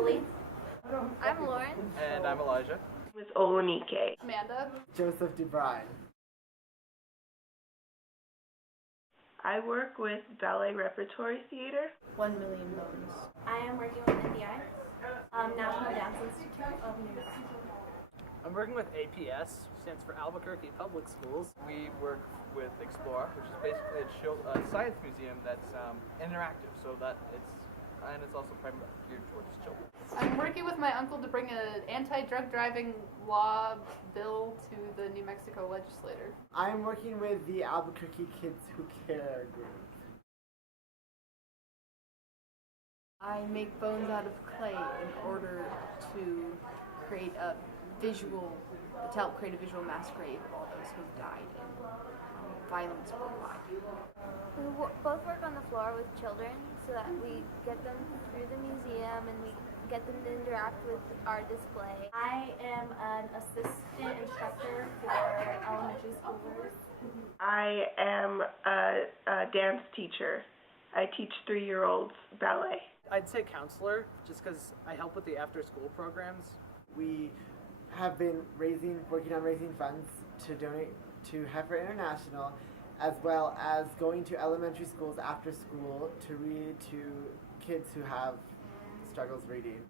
Emily. I'm Lauren. And I'm Elijah. With Olonike. Amanda. Joseph DeBrine. I work with Ballet Repertory Theater. 1 Million Bones. I am working with NDI, National Dance Institute of New Mexico. I'm working with APS, stands for Albuquerque Public Schools. We work with Explore, which is basically a science museum that's interactive, so that it's also primarily geared towards children. I'm working with my uncle to bring an anti-drug driving law bill to the New Mexico legislature. I'm working with the Albuquerque Kids Who Care group. I make bones out of clay in order to create a to help create a visual masquerade of all those who've died in violence worldwide. We both work on the floor with children so that we get them through the museum and we get them to interact with our display. I am an assistant instructor for elementary schoolers. I am a dance teacher. I teach 3-year-olds ballet. I'd say counselor, just because I help with the after-school programs. We have been working on raising funds to donate to Heifer International, as well as going to elementary schools after school to read to kids who have struggles reading.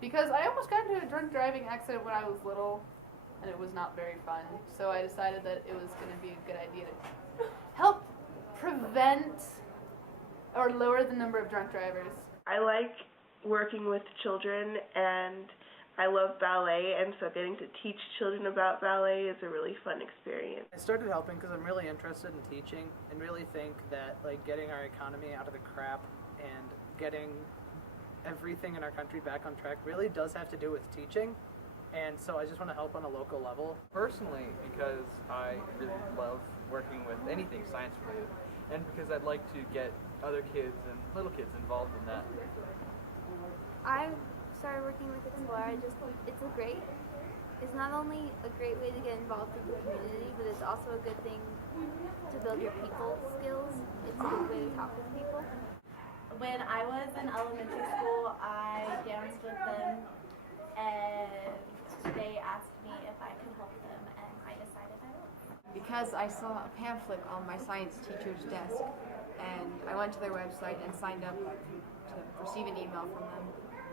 Because I almost got into a drunk driving accident when I was little, and it was not very fun. So I decided that it was going to be a good idea to help prevent or lower the number of drunk drivers. I like working with children, and I love ballet, and so getting to teach children about ballet is a really fun experience. I started helping because I'm really interested in teaching and really think that getting our economy out of the crap and getting everything in our country back on track really does have to do with teaching. And so I just want to help on a local level. Personally, because I really love working with anything science related, and because I'd like to get other kids and little kids involved in that. I started working with Explore. It's not only a great way to get involved with the community, but it's also a good thing to build your people skills. It's a good way to talk with people. When I was in elementary school, I danced with them, and they asked me if I could help them, and I decided I would. Because I saw a pamphlet on my science teacher's desk, and I went to their website and signed up to receive an email from them.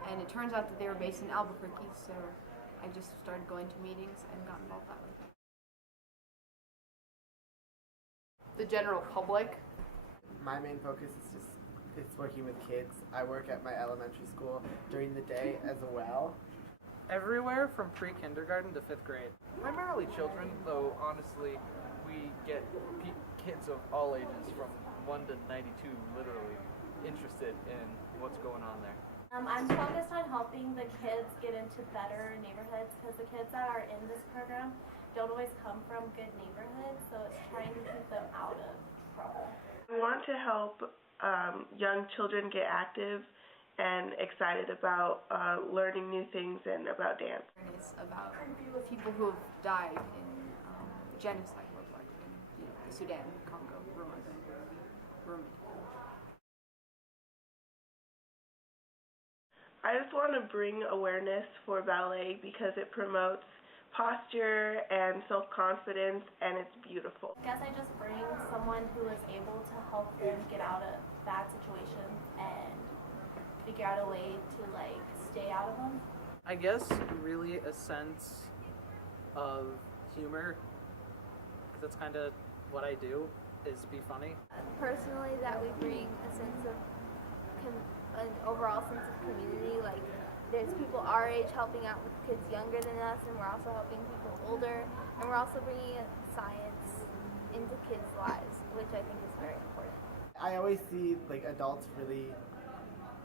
And it turns out that they were based in Albuquerque, so I just started going to meetings and got involved that way. The general public. My main focus is it's working with kids. I work at my elementary school during the day as well. Everywhere from pre-kindergarten to 5th grade. Primarily children, though honestly, we get kids of all ages from 1 to 92 literally interested in what's going on there. I'm focused on helping the kids get into better neighborhoods because the kids that are in this program don't always come from good neighborhoods, so it's trying to keep them out of trouble. I want to help young children get active and excited about learning new things and about dance. It's about people who have died in genocide worldwide in Sudan, Congo, Rwanda, Burundi. I just want to bring awareness for ballet because it promotes posture and self-confidence, and it's beautiful. I guess I just bring someone who is able to help them get out of bad situations and figure out a way to stay out of them. I guess really a sense of humor, because that's kind of what I do, is be funny. Personally, that we bring a sense of an overall sense of community. There's people our age helping out with kids younger than us, and we're also helping people older, and we're also bringing science into kids' lives, which I think is very important. I always see adults really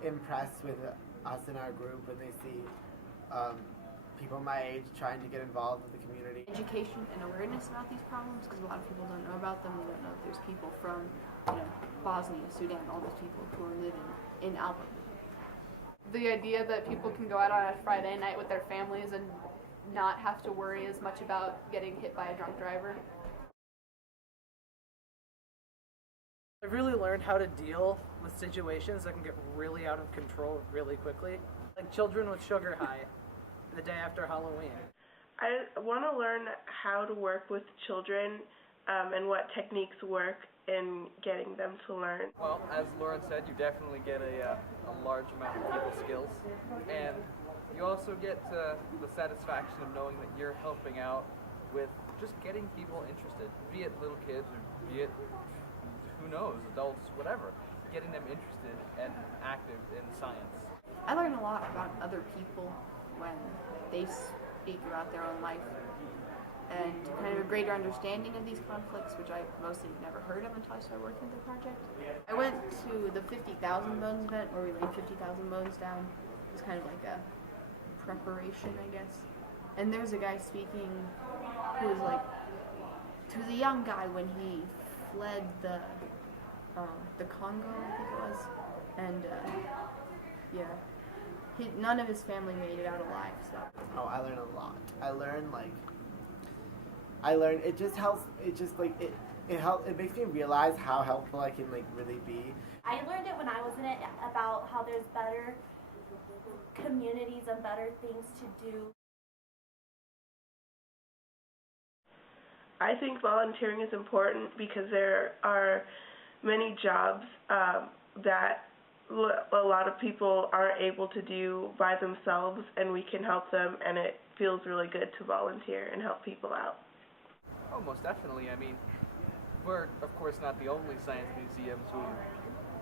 impressed with us in our group when they see people my age trying to get involved with the community. Education and awareness about these problems, because a lot of people don't know about them. They don't know that there's people from Bosnia, Sudan, all those people who are living in Albuquerque. The idea that people can go out on a Friday night with their families and not have to worry as much about getting hit by a drunk driver. I've really learned how to deal with situations that can get really out of control really quickly. Like children with sugar high the day after Halloween. I want to learn how to work with children and what techniques work in getting them to learn. Well, as Lauren said, you definitely get a large amount of people skills, and you also get the satisfaction of knowing that you're helping out with just getting people interested, be it little kids or be it, who knows, adults, whatever, getting them interested and active in science. I learn a lot about other people when they speak about their own life and kind of a greater understanding of these conflicts, which I mostly never heard of until I started working with the project. I went to the 50,000 bones event where we laid 50,000 bones down. It was kind of like a preparation, I guess. And there was a guy speaking who was like, he was a young guy when he fled the Congo, I think it was, and none of his family made it out alive. So. Oh, I learned a lot. I learned it just helps. It just like it helps. It makes me realize how helpful I can like really be. I learned it when I was in it about how there's better communities and better things to do. I think volunteering is important because there are many jobs that a lot of people aren't able to do by themselves, and we can help them, and it feels really good to volunteer and help people out. Oh, most definitely. I mean, we're, of course, not the only science museum who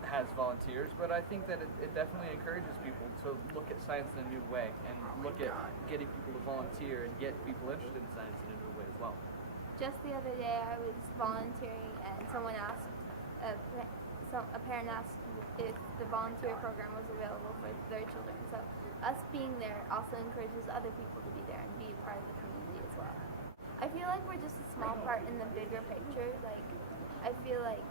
has volunteers, but I think that it definitely encourages people to look at science in a new way and look at getting people to volunteer and get people interested in science in a new way as well. Just the other day I was volunteering and someone asked, a parent asked if the volunteer program was available for their children. So us being there also encourages other people to be there and be a part of the community as well. I feel like we're just a small part in the bigger picture. Like, I feel like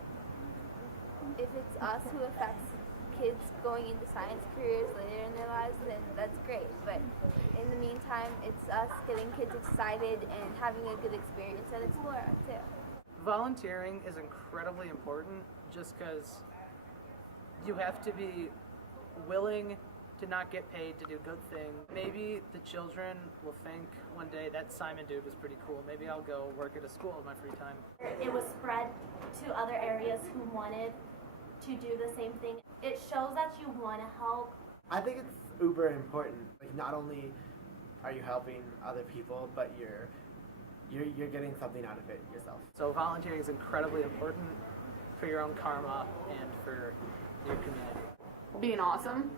if it's us who affects kids going into science careers later in their lives, then that's great. But in the meantime, it's us getting kids excited and having a good experience at Explora too. Volunteering is incredibly important just because you have to be willing to not get paid to do good things. Maybe the children will think one day that Simon dude was pretty cool. Maybe I'll go work at a school in my free time. It was spread to other areas who wanted to do the same thing. It shows that you want to help. I think it's uber important. Like, not only are you helping other people, but you're getting something out of it yourself. So volunteering is incredibly important for your own karma and for your community. Being awesome.